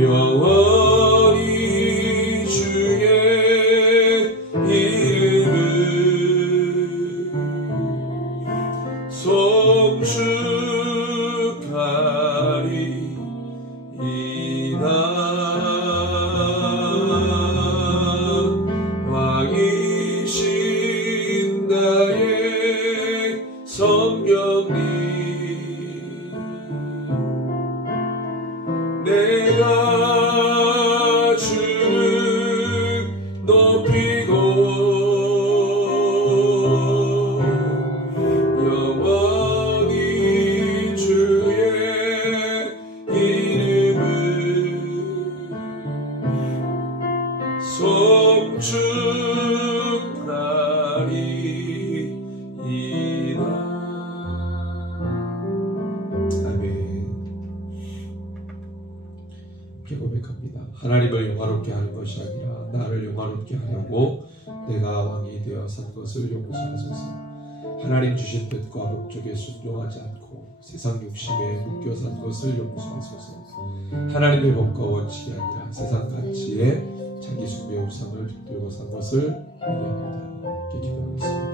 영원히 주의 이름을 송축하리이다. 왕이신 나의 성령님, 내가 주를 높이고 영원히 주의 이름을 송축하리이다. 고백합니다. 하나님을 영화롭게 하는 것이 아니라 나를 영화롭게 하려고 내가 왕이 되어 산 것을 용서하소서. 하나님 주신 뜻과 목적에 순종하지 않고 세상 욕심에 묶여 산 것을 용서하소서. 하나님의 법과 원칙이 아니라 세상 가치에 자기 숭배 우상을 붙들고 산 것을 회개합니다. 이렇게 기도하겠습니다.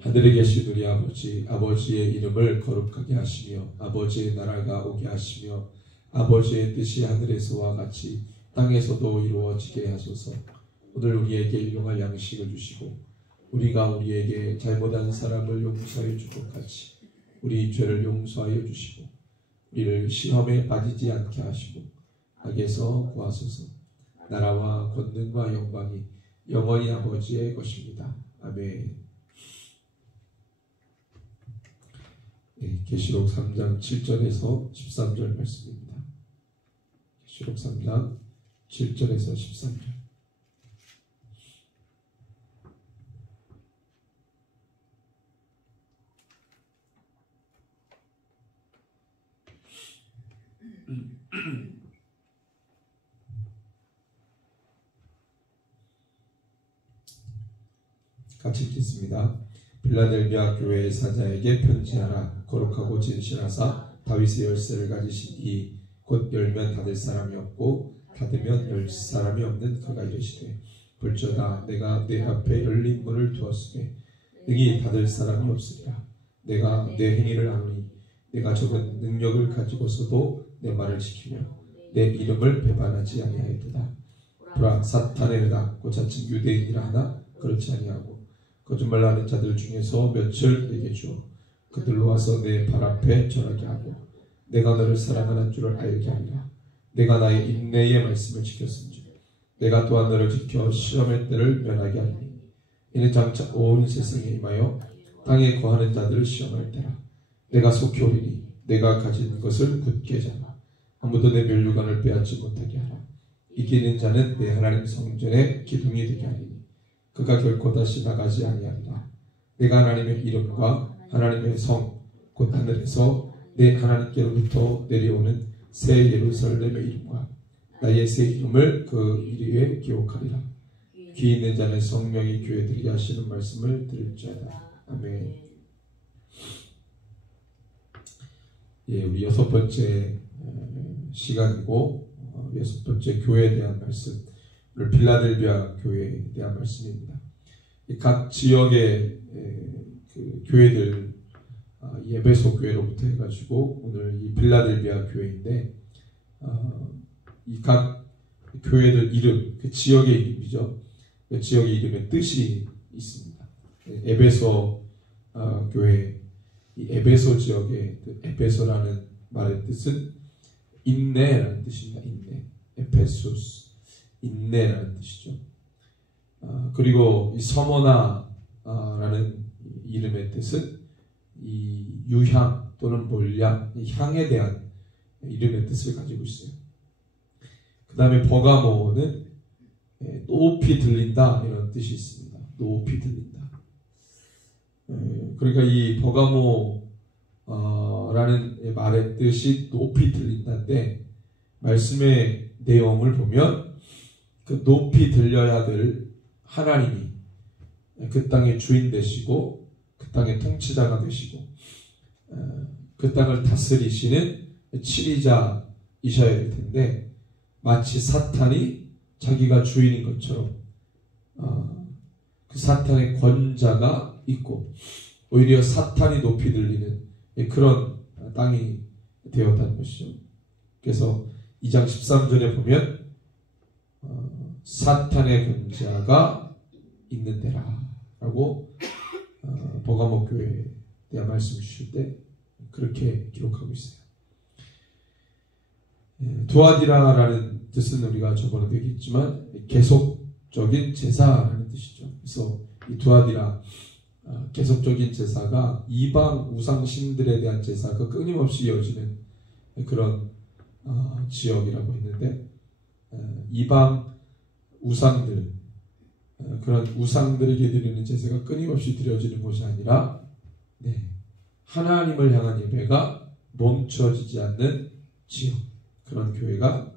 하늘에 계신 우리 아버지, 아버지의 이름을 거룩하게 하시며 아버지의 나라가 오게 하시며 아버지의 뜻이 하늘에서와 같이 땅에서도 이루어지게 하소서. 오늘 우리에게 일용할 양식을 주시고 우리가 우리에게 잘못한 사람을 용서해 줄 것 같이 우리 죄를 용서하여 주시고 우리를 시험에 빠지지 않게 하시고 악에서 구하소서. 나라와 권능과 영광이 영원히 아버지의 것입니다. 아멘. 계시록 3장 7절에서 13절 말씀입니다. 계시록 3장 7절에서 13절. 같이 읽겠습니다. 빌라델비아 교회의 사자에게 편지하라. 거룩하고 진실하사 다윗의 열쇠를 가지신 이 곧 열면 닫을 사람이 없고 닫으면 열 사람이 없는 그가 이르시되 볼지어다 내가 내 앞에 열린 문을 두었으되 능히 닫을 사람이 없으리라. 내가 내 행위를 아노니 내가 적은 능력을 가지고서도 내 말을 지키며 내 이름을 배반하지 아니하였도다. 보라 사탄의 은하 곧 자칭 유대인이라 하나 그렇지 아니하고 거짓말하는 자들 중에서 몇을 내게 주어 그들로 와서 내 발 앞에 절하게 하고 내가 너를 사랑하는 줄을 알게 하리라. 내가 나의 인내의 말씀을 지켰은즉 내가 또한 너를 지켜 시험의 때를 면하게 하리니 이는 장차 온 세상에 임하여 땅에 거하는 자들을 시험할 때라. 내가 속히 오리니 내가 가진 것을 굳게 잡아 아무도 내 면류관을 빼앗지 못하게 하라. 이기는 자는 내 하나님 성전의 기둥이 되게 하리니 그가 결코 다시 나가지 아니하리라. 내가 하나님의 이름과 하나님의 성 곧 하늘에서 내 하나님께로부터 내려오는 새 예루살렘의 이름과 나의 새 이름을 그 이리에 기록하리라. 귀 있는 자는 성령이 교회들에게 하시는 말씀을 들을지어다. 아멘. 예, 우리 6번째 시간이고 6번째 교회에 대한 말씀, 오늘 빌라델비아 교회에 대한 말씀입니다. 각 지역의 그 교회들, 에베소 교회로부터 해가지고 오늘 이 빌라델비아 교회인데, 이 각 교회들 이름, 그 지역의 이름이죠. 그 지역의 이름에 뜻이 있습니다. 에베소 교회, 이 에베소 지역의 에베소라는 말의 뜻은 인내라는 뜻입니다. 인내, 에페소스, 인내라는 뜻이죠. 그리고 이 서머나라는 이름의 뜻은 이 유향 또는 몰량, 이 향에 대한 이름의 뜻을 가지고 있어요. 그 다음에 버가모는 높이 들린다 이런 뜻이 있습니다. 높이 들린다. 그러니까 이 버가모라는 말의 뜻이 높이 들린다인데, 말씀의 내용을 보면 그 높이 들려야 될 하나님이 그 땅의 주인 되시고 그 땅의 통치자가 되시고 그 땅을 다스리시는 치리자이셔야 될 텐데, 마치 사탄이 자기가 주인인 것처럼 그 사탄의 권자가 있고 오히려 사탄이 높이 들리는 그런 땅이 되었다는 것이죠. 그래서 2장 13절에 보면 사탄의 권자가 있는 데라 라고 버가모 교회에 대한 말씀을 주실 때 그렇게 기록하고 있어요. 두아디라라는 뜻은 우리가 저번에도 얘기했지만 계속적인 제사라는 뜻이죠. 그래서 이 두아디라, 계속적인 제사가 이방 우상신들에 대한 제사가 끊임없이 이어지는 그런 지역이라고 했는데, 이방 우상들, 그런 우상들에게 드리는 제사가 끊임없이 드려지는 곳이 아니라 하나님을 향한 예배가 멈춰지지 않는 지역, 그런 교회가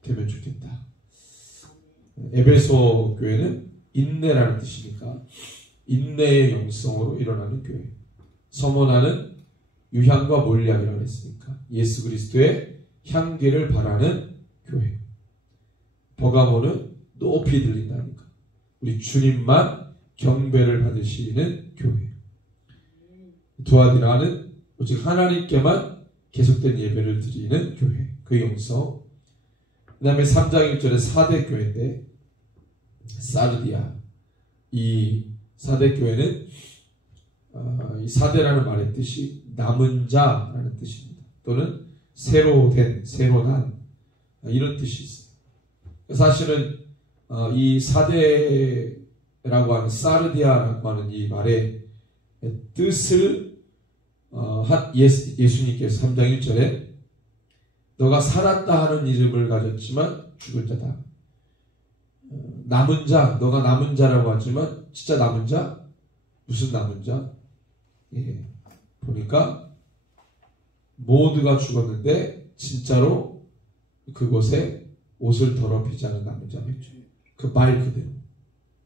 되면 좋겠다. 에베소 교회는 인내라는 뜻이니까 인내의 영성으로 일어나는 교회. 서머나는 유향과 몰량이라고 했으니까 예수 그리스도의 향기를 바라는 교회. 버가모는 높이 들린다니까 우리 주님만 경배를 받으시는 교회. 두아디라는 오직 하나님께만 계속된 예배를 드리는 교회, 그 영성. 그 다음에 3장 1절에 사대 교회인데, 사르디아, 이 사대 교회는 이 사대라는 말의 뜻이 남은 자라는 뜻입니다. 또는 새로 된, 새로 난, 이런 뜻이 있어요. 사실은 이 사대라고 하는, 사르디아라고 하는 이 말의 뜻을 예수님께서 3장 1절에 너가 살았다 하는 이름을 가졌지만 죽은 자다. 남은 자, 너가 남은 자라고 하지만 진짜 남은 자? 무슨 남은 자? 예, 보니까 모두가 죽었는데 진짜로 그곳에 옷을 더럽히지 않은 남은 자겠죠. 그 말 그대로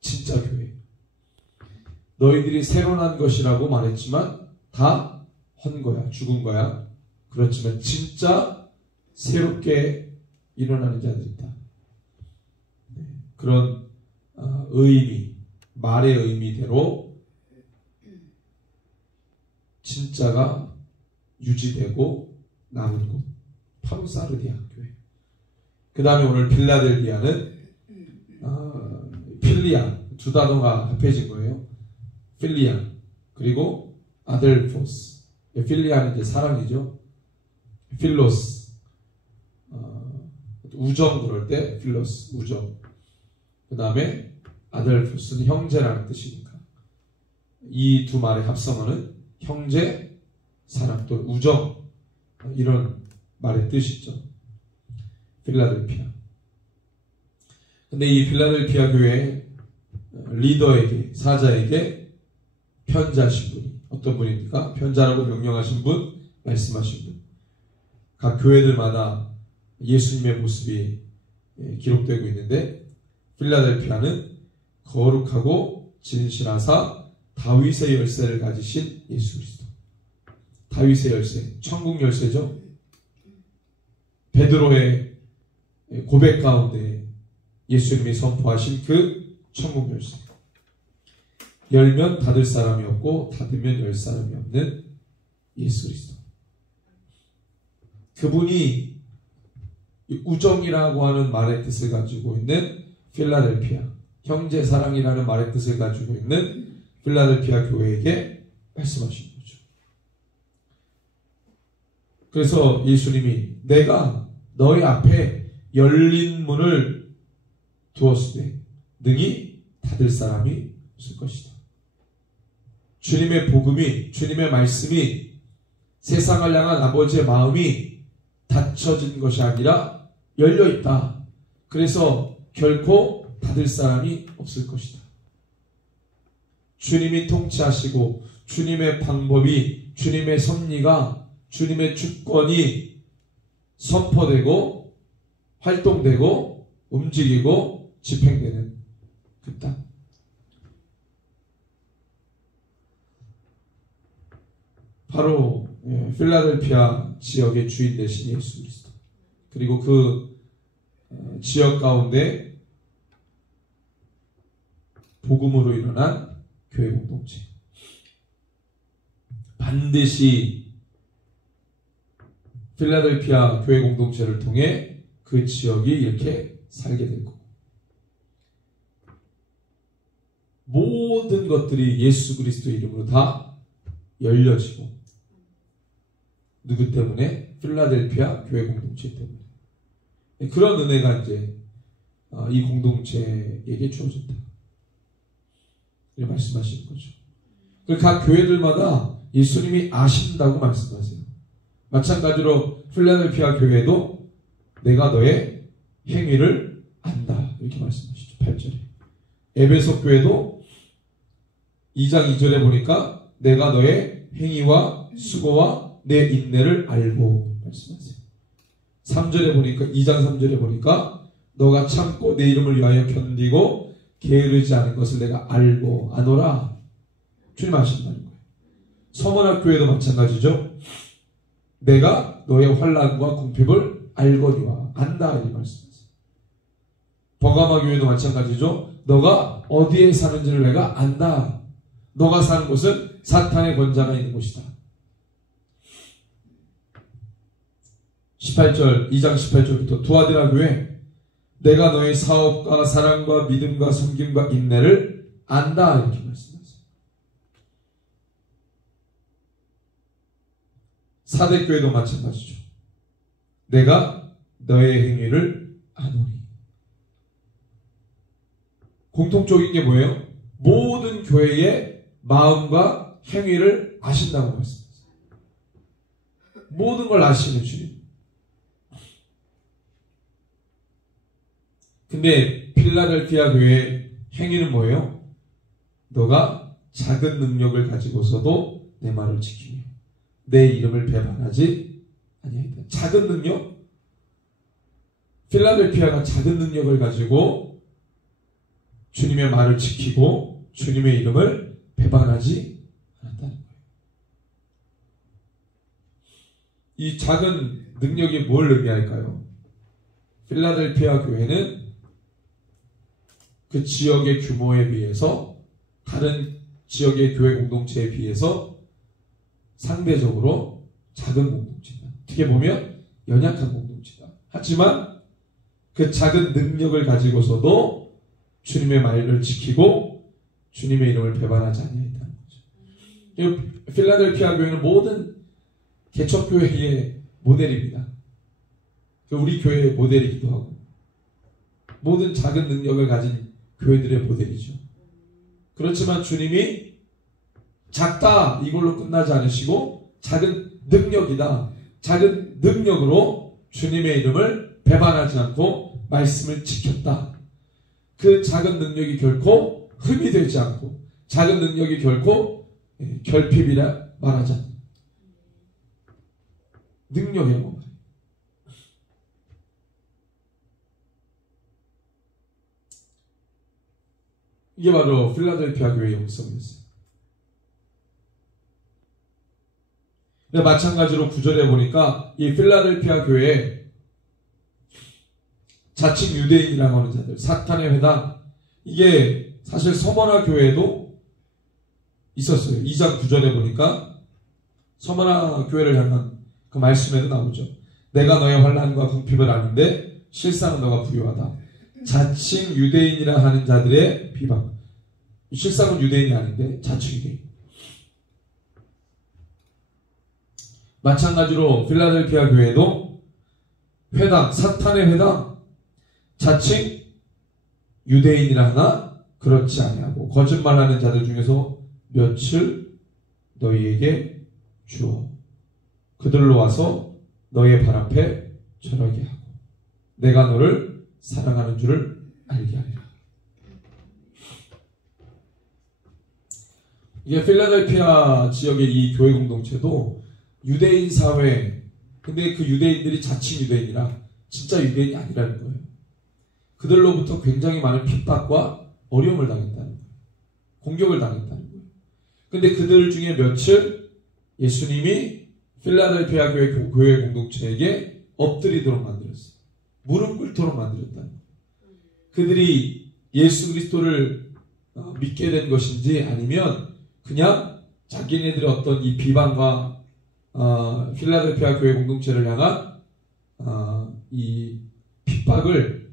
진짜 교회. 너희들이 새로 난 것이라고 말했지만 다 헌 거야, 죽은 거야. 그렇지만 진짜 새롭게 일어나는 자들이다. 그런 의미, 말의 의미대로 진짜가 유지되고 남은 곳, 바로 사르디아 교회. 그 다음에 오늘 빌라델비아는 필리아, 두 단어가 합해진 거예요. 필리아 그리고 아델포스, 필리아는 이제 사랑이죠. 필로스, 우정 그럴 때 필로스, 우정. 그 다음에 아델푸스는 형제라는 뜻이니까 이 두 말의 합성어는 형제, 사랑 또는 우정, 이런 말의 뜻이죠. 필라델피아. 근데 이 필라델피아 교회 리더에게, 사자에게 편자신 분이 어떤 분입니까? 편자라고 명령하신 분, 말씀하신 분. 각 교회들마다 예수님의 모습이 기록되고 있는데 필라델피아는 거룩하고 진실하사 다윗의 열쇠를 가지신 예수 그리스도. 다윗의 열쇠, 천국 열쇠죠. 베드로의 고백 가운데 예수님이 선포하신 그 천국 열쇠. 열면 닫을 사람이 없고 닫으면 열 사람이 없는 예수 그리스도. 그분이 우정이라고 하는 말의 뜻을 가지고 있는 필라델피아, 형제 사랑이라는 말의 뜻을 가지고 있는 필라델피아 교회에게 말씀하신 거죠. 그래서 예수님이 내가 너희 앞에 열린 문을 두었으되 능히 닫을 사람이 없을 것이다. 주님의 복음이, 주님의 말씀이 세상을 향한 아버지의 마음이 닫혀진 것이 아니라 열려있다. 그래서 결코 닫을 사람이 없을 것이다. 주님이 통치하시고 주님의 방법이, 주님의 섭리가, 주님의 주권이 선포되고 활동되고 움직이고 집행되는 그 땅. 바로 필라델피아 지역의 주인 되신 예수 그리스도. 그리고 그 지역 가운데 복음으로 일어난 교회 공동체. 반드시 필라델피아 교회 공동체를 통해 그 지역이 이렇게 살게 될 거고, 모든 것들이 예수 그리스도 이름으로 다 열려지고, 누구 때문에? 필라델피아 교회 공동체 때문에. 그런 은혜가 이제 이 공동체에게 주어졌다. 이렇게 말씀하시는 거죠. 각 교회들마다 예수님이 아신다고 말씀하세요. 마찬가지로 필라델피아 교회도 내가 너의 행위를 안다. 이렇게 말씀하시죠. 8절에. 에베소 교회도 2장 2절에 보니까 내가 너의 행위와 수고와 내 인내를 알고 말씀하세요. 3절에 보니까, 2장 3절에 보니까 너가 참고 내 이름을 위하여 견디고 게으르지 않은 것을 내가 알고 아노라. 주님 아신다는 거예요. 서문학 교회도 마찬가지죠. 내가 너의 환난과 궁핍을 알거니와 안다. 이 말씀하세요. 버가마 교회도 마찬가지죠. 너가 어디에 사는지를 내가 안다. 너가 사는 곳은 사탄의 권자가 있는 곳이다. 18절, 2장 18절부터 두아디라 교회, 내가 너의 사업과 사랑과 믿음과 섬김과 인내를 안다. 이렇게 말씀하세요. 사대교회도 마찬가지죠. 내가 너의 행위를 아노니. 공통적인 게 뭐예요? 모든 교회의 마음과 행위를 아신다고 말씀하세요. 모든 걸 아시는 주님. 근데 필라델피아 교회의 행위는 뭐예요? 너가 작은 능력을 가지고서도 내 말을 지키며 내 이름을 배반하지 아니하리라. 작은 능력? 필라델피아가 작은 능력을 가지고 주님의 말을 지키고 주님의 이름을 배반하지 않았다는 거예요. 이 작은 능력이 뭘 의미할까요? 필라델피아 교회는 그 지역의 규모에 비해서, 다른 지역의 교회 공동체에 비해서 상대적으로 작은 공동체다. 어떻게 보면 연약한 공동체다. 하지만 그 작은 능력을 가지고서도 주님의 말을 지키고 주님의 이름을 배반하지 아니했다는 거죠. 필라델피아 교회는 모든 개척교회의 모델입니다. 우리 교회의 모델이기도 하고 모든 작은 능력을 가진 교회들의 모델이죠. 그렇지만 주님이 작다 이걸로 끝나지 않으시고 작은 능력이다. 작은 능력으로 주님의 이름을 배반하지 않고 말씀을 지켰다. 그 작은 능력이 결코 흠이 되지 않고 작은 능력이 결코 결핍이라 말하지 않는다. 능력이라고 말해요. 이게 바로 필라델피아 교회의 영성이었어요. 근데 마찬가지로 9절에 보니까 이 필라델피아 교회에 자칭 유대인이라고 하는 자들, 사탄의 회당, 이게 사실 서머나 교회에도 있었어요. 2장 9절에 보니까 서머나 교회를 향한 그 말씀에도 나오죠. 내가 너의 환난과 궁핍을 아는데 실상은 너가 부유하다. 자칭 유대인이라 하는 자들의 비방. 실상은 유대인이 아닌데 자칭 유대인. 마찬가지로 필라델피아 교회도 회당, 사탄의 회당, 자칭 유대인이라 하나 그렇지 아니하고 거짓말하는 자들 중에서 몇을 너희에게 주어 그들로 와서 너희의 발 앞에 절하게 하고 내가 너를 사랑하는 줄을 알게 하리라. 이게 필라델피아 지역의 이 교회 공동체도 유대인 사회, 근데 그 유대인들이 자칭 유대인이라 진짜 유대인이 아니라는 거예요. 그들로부터 굉장히 많은 핍박과 어려움을 당했다는 거예요. 공격을 당했다는 거예요. 근데 그들 중에 며칠 예수님이 필라델피아 교회 공동체에게 엎드리도록 만들었어요. 무릎 꿇도록 만들었다는 거예요. 그들이 예수 그리스도를 믿게 된 것인지 아니면 그냥 자기네들의 어떤 이 비방과 필라델피아 교회 공동체를 향한 이 핍박을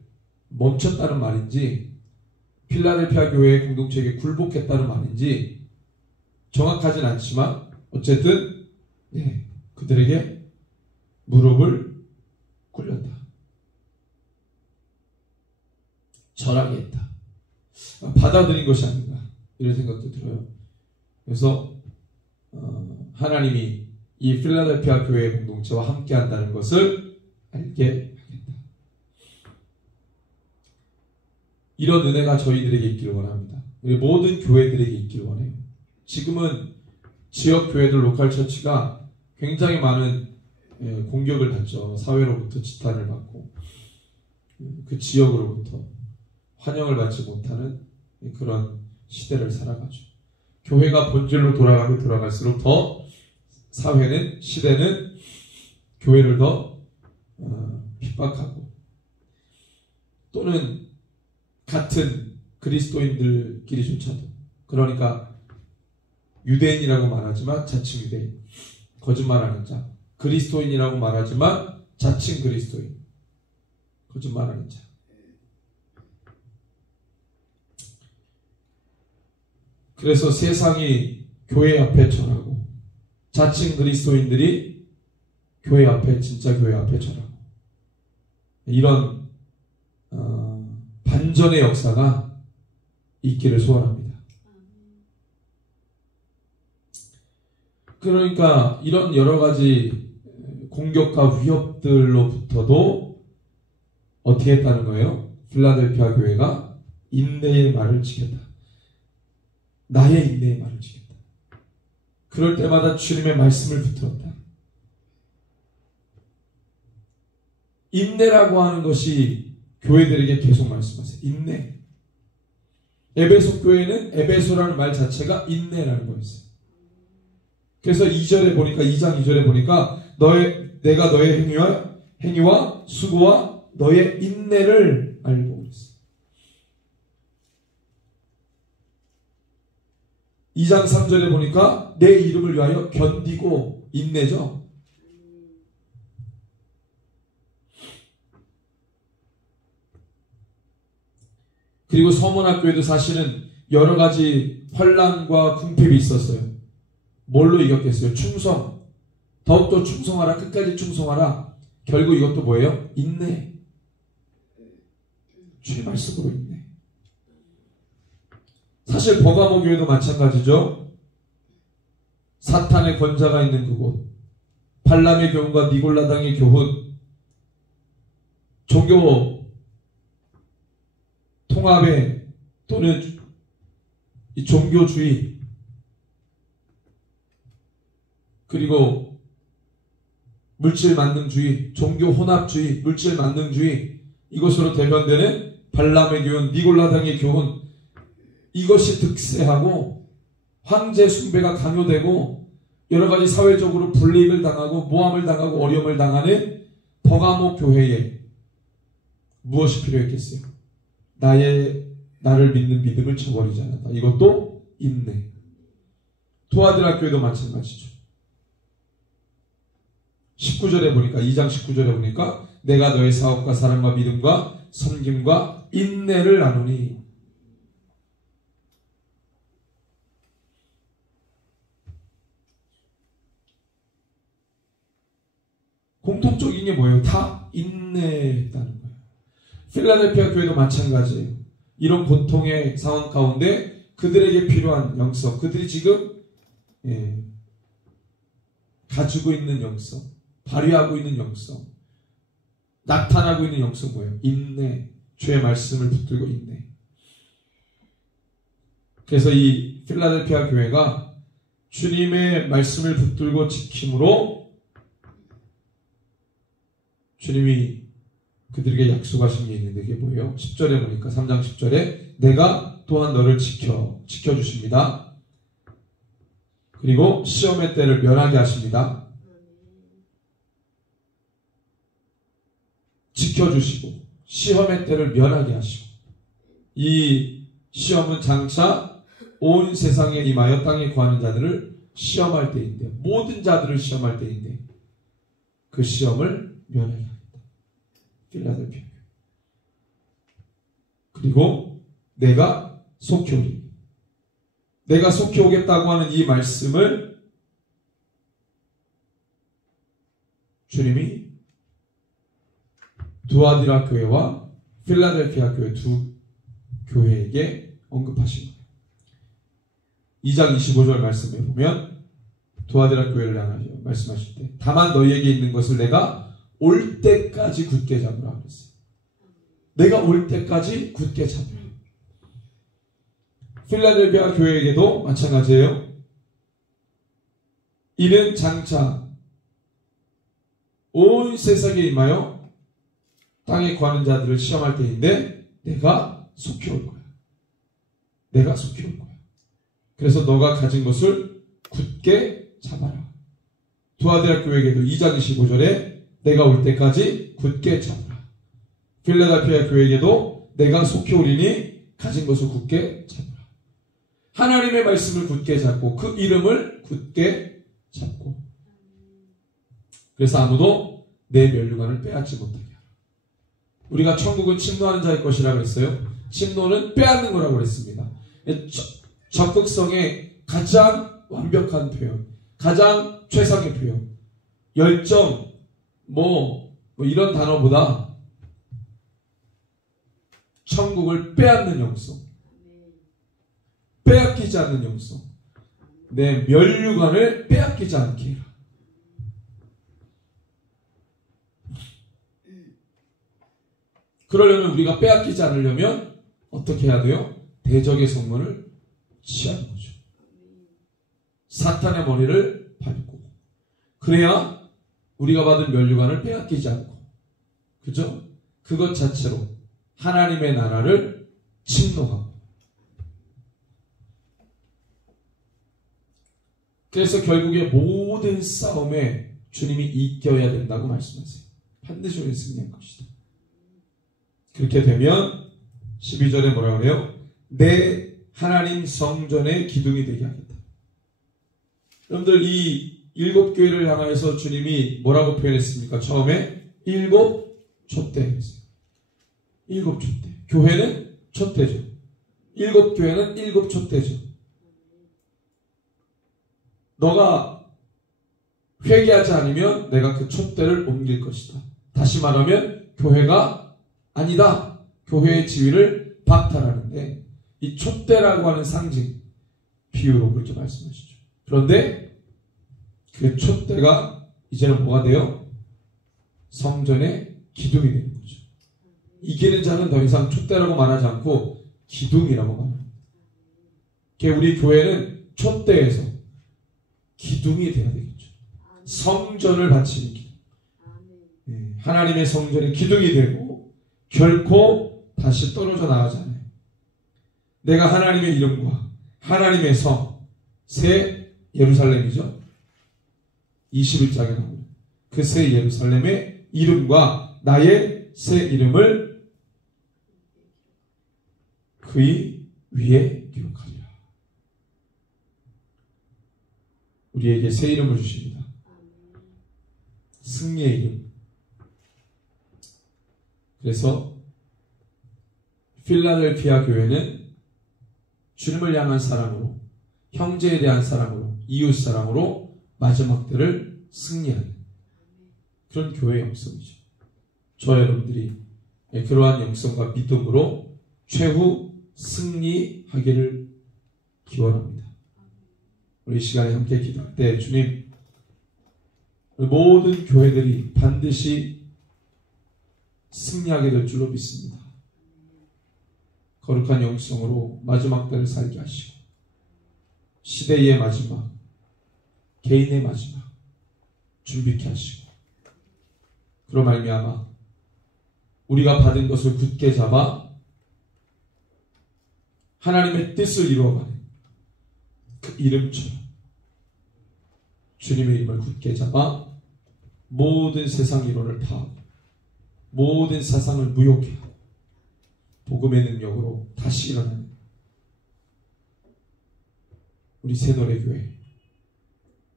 멈췄다는 말인지 필라델피아 교회 공동체에게 굴복했다는 말인지 정확하진 않지만 어쨌든 그들에게 무릎을 꿇렸다. 절하게 했다. 받아들인 것이 아닌가 이런 생각도 들어요. 그래서 하나님이 이 필라델피아 교회 공동체와 함께 한다는 것을 알게 하겠다. 이런 은혜가 저희들에게 있기를 원합니다. 우리 모든 교회들에게 있기를 원해요. 지금은 지역 교회들 로컬 처치가 굉장히 많은 공격을 받죠. 사회로부터 지탄을 받고 그 지역으로부터 환영을 받지 못하는 그런 시대를 살아가죠. 교회가 본질로 돌아가면 돌아갈수록 더 사회는 시대는 교회를 더 핍박하고 또는 같은 그리스도인들끼리조차도 그러니까 유대인이라고 말하지만 자칭 유대인 거짓말하는 자 그리스도인이라고 말하지만 자칭 그리스도인 거짓말하는 자 그래서 세상이 교회 앞에 절하고 자칭 그리스도인들이 교회 앞에 진짜 교회 앞에 절하고 이런 반전의 역사가 있기를 소원합니다. 그러니까 이런 여러 가지 공격과 위협들로부터도 어떻게 했다는 거예요? 필라델피아 교회가 인내의 말을 지켰다. 나의 인내의 말을 지켰다. 그럴 때마다 주님의 말씀을 붙들었다. 인내라고 하는 것이 교회들에게 계속 말씀하세요. 인내. 에베소 교회는 에베소라는 말 자체가 인내라는 거였어요. 그래서 2장 2절에 보니까 내가 너의 행위와 수고와 너의 인내를 알고 있어. 2장 3절에 보니까 내 이름을 위하여 견디고 인내죠. 그리고 서문학교에도 사실은 여러 가지 환난과 궁핍이 있었어요. 뭘로 이겼겠어요? 충성. 더욱더 충성하라. 끝까지 충성하라. 결국 이것도 뭐예요? 인내. 주의 말씀으로 인내. 사실 버가모 교회도 마찬가지죠. 사탄의 권자가 있는 그곳, 발람의 교훈과 니골라당의 교훈, 종교 통합에 또는 이 종교주의, 그리고 물질 만능주의, 종교 혼합주의, 물질 만능주의, 이것으로 대변되는 발람의 교훈, 니골라당의 교훈, 이것이 득세하고 황제 숭배가 강요되고 여러가지 사회적으로 불이익을 당하고 모함을 당하고 어려움을 당하는 버가모 교회에 무엇이 필요했겠어요? 나를 믿는 믿음을 저버리지 않았다. 이것도 인내. 도아디라 교회도 마찬가지죠. 19절에 보니까 2장 19절에 보니까 내가 너의 사업과 사랑과 믿음과 섬김과 인내를 나누니. 공통적인 게 뭐예요? 다 인내했다는 거예요. 필라델피아 교회도 마찬가지예요. 이런 고통의 상황 가운데 그들에게 필요한 영성, 그들이 지금 가지고 있는 영성, 발휘하고 있는 영성, 나타나고 있는 영성 뭐예요? 인내. 주의 말씀을 붙들고 인내. 그래서 이 필라델피아 교회가 주님의 말씀을 붙들고 지킴으로 주님이 그들에게 약속하신 게 있는데 그게 뭐예요? 10절에 보니까 3장 10절에 내가 또한 너를 지켜주십니다. 그리고 시험의 때를 면하게 하십니다. 지켜주시고 시험의 때를 면하게 하시고, 이 시험은 장차 온 세상에 임하여 땅에 구하는 자들을 시험할 때인데, 모든 자들을 시험할 때인데 그 시험을 면하게 합니다. 필라델피아. 그리고 내가 속히 오리. 내가 속히 오겠다고 하는 이 말씀을 주님이 두아디라 교회와 필라델피아 교회 두 교회에게 언급하신 거예요. 2장 25절 말씀에 보면 두아디라 교회를 향하여 말씀하실 때 다만 너희에게 있는 것을 내가 올 때까지 굳게 잡으라 그랬어요. 내가 올 때까지 굳게 잡으라. 필라델피아 교회에게도 마찬가지예요. 이는 장차 온 세상에 임하여 땅에 구하는 자들을 시험할 때인데 내가 속히 올 거야. 내가 속히 올 거야. 그래서 너가 가진 것을 굳게 잡아라. 두아디라 교회에게도 2장 25절에 내가 올 때까지 굳게 잡으라. 필라델피아 교회에게도 내가 속히 오리니 가진 것을 굳게 잡으라. 하나님의 말씀을 굳게 잡고 그 이름을 굳게 잡고, 그래서 아무도 내 면류관을 빼앗지 못하게 하라. 우리가 천국은 침노하는 자의 것이라고 했어요. 침노는 빼앗는 거라고 그랬습니다. 적극성의 가장 완벽한 표현, 가장 최상의 표현, 열정, 뭐 이런 단어보다 천국을 빼앗는 영성, 빼앗기지 않는 영성, 내 면류관을 빼앗기지 않게 해라. 그러려면 우리가 빼앗기지 않으려면 어떻게 해야 돼요? 대적의 성문을 취하는 거죠. 사탄의 머리를 밟고, 그래야 우리가 받은 면류관을 빼앗기지 않고, 그죠? 그것 자체로 하나님의 나라를 침노하고. 그래서 결국에 모든 싸움에 주님이 이겨야 된다고 말씀하세요. 반드시 우리는 승리할 것이다. 그렇게 되면 12절에 뭐라 그래요? 내 하나님 성전의 기둥이 되게 하겠다. 여러분들, 이 7교회를 향하여서 주님이 뭐라고 표현했습니까? 처음에 7촛대 했어요. 7촛대. 교회는 촛대죠. 7교회는 7촛대죠. 너가 회개하지 않으면 내가 그 촛대를 옮길 것이다. 다시 말하면 교회가 아니다. 교회의 지위를 박탈하는데 이 촛대라고 하는 상징, 비유로 그렇게 말씀하시죠. 그런데 그 촛대가 이제는 뭐가 돼요? 성전의 기둥이 되는 거죠. 이기는 자는 더 이상 촛대라고 말하지 않고 기둥이라고 말합니다. 우리 교회는 촛대에서 기둥이 되어야 되겠죠. 성전을 바치는 기둥. 하나님의 성전의 기둥이 되고 결코 다시 떨어져 나가지 않아요. 내가 하나님의 이름과 하나님의 성, 새 예루살렘이죠. 21장에 나오는 그 새 예루살렘의 이름과 나의 새 이름을 그의 위에 기록하리라. 우리에게 새 이름을 주십니다. 승리의 이름. 그래서 필라델피아 교회는 주님을 향한 사랑으로, 형제에 대한 사랑으로, 이웃 사랑으로 마지막 때를 승리하는 그런 교회의 영성이죠. 저 여러분들이 그러한 영성과 믿음으로 최후 승리하기를 기원합니다. 우리 이 시간에 함께 기도할 때 주님, 모든 교회들이 반드시 승리하게 될 줄로 믿습니다. 거룩한 영성으로 마지막 때를 살게 하시고 시대의 마지막, 개인의 마지막 준비케 하시고 그로 말미암아 우리가 받은 것을 굳게 잡아 하나님의 뜻을 이루어가는 그 이름처럼 주님의 이름을 굳게 잡아 모든 세상 이론을 파하고 모든 사상을 무효케 하고 복음의 능력으로 다시 일어나는 우리 새노래교회,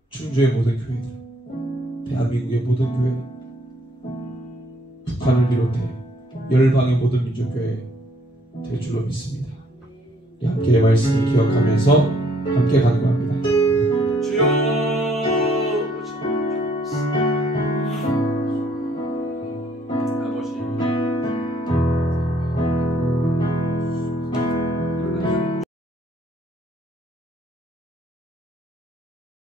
충주의 모든 교회들, 대한민국의 모든 교회, 북한을 비롯해 열방의 모든 민족교회 될 줄로 믿습니다. 함께 말씀을 기억하면서 함께 간구합니다.